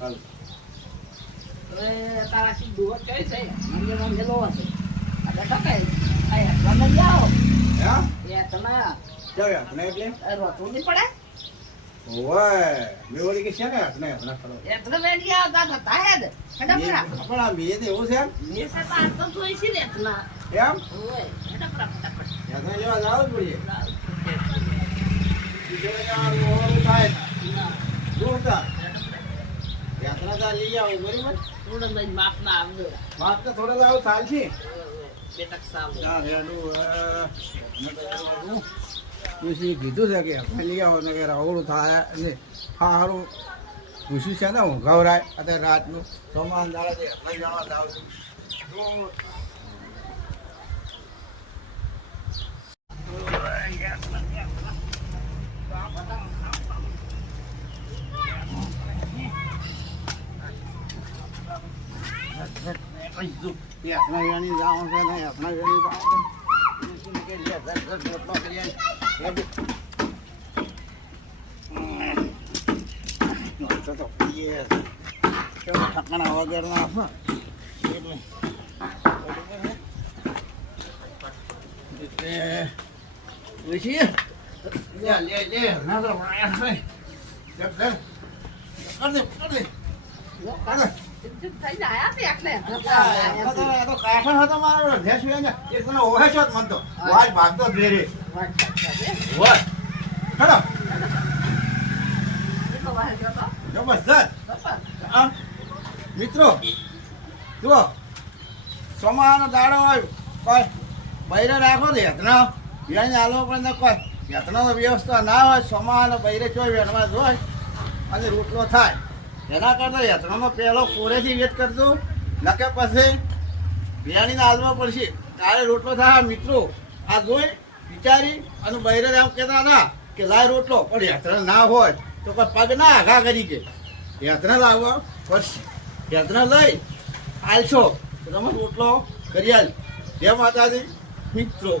હાલ. હવે તારા શી દુવત કઈ છે મને મેલો હશે આ તો કઈ આ તમે જાઓ હા એ તમે જાવ યાર ને એટલે રોતું નહીં પડે ઓય મેવડી કે છે ને ને ના ખરો એ તો વેડી આવતા હતા હેડ હેડ પણ આ મીએ તો એવું છે એમ મેં સે તો તો જોઈ છે ને ના એમ ઓય હેડ ફટાફટ યાત્રા જેવા જાવ જ પડીએ બીજો યાર ઓરું થાય જોરદાર યાત્રા તા લઈ આવો બરાબર થોડું લઈ માપ ના આવજો વાત તો થોડા જાવ ચાલશે બેટક સામો હા રેડું તુસી કીધું છે કે આપણે લઈ આવો ને કે રાવડું થાય ને હા સારું પૂછ્યું છે ને હું ગવરાય અત્યારે રાતનું સોમાન દાડા છે આપણે જવા જાવ આપણા વેણી જવાનું છે નહીં આપણા વેણી જવાનું ઠકાણા વગરના એટલે પૂછીએ લે લે ના તો થઈ જાય આ એટલે કાઠા હતો મારો ભેંસ વેને એક તને ઓહે છો મન તો વાજ ભાગતો જ રે ઓય ચલો જબરદસ્ત આમ મિત્રો જુઓ સોમાનો દાડો આવ્યો કોઈ બૈરે રાખો દે યત્ના વ્યાજ આલો પણ કોઈ યત્નાનો વ્યવસ્થા ના હોય સોમાનો બૈરે ચોય વેણવા જોય અને રોટલો થાય એના કરતા યત્નાનો પહેલો કોરેથી વેટ કરજો નકે પછી બિયાણીને હાલવા પડશે તારે રોટલો થાય મિત્રો આ જોઈ વિચારી અને બૈરે આમ કહેતા ના કે લાય રોટલો પણ યત્ના ના હોય તો કોઈ પગ ના આઘા કરી કે યત્ના લાવવા પડશે યત્ના લઈ આલશો તો તમે રોટલો કરી આલ જય માતાજી મિત્રો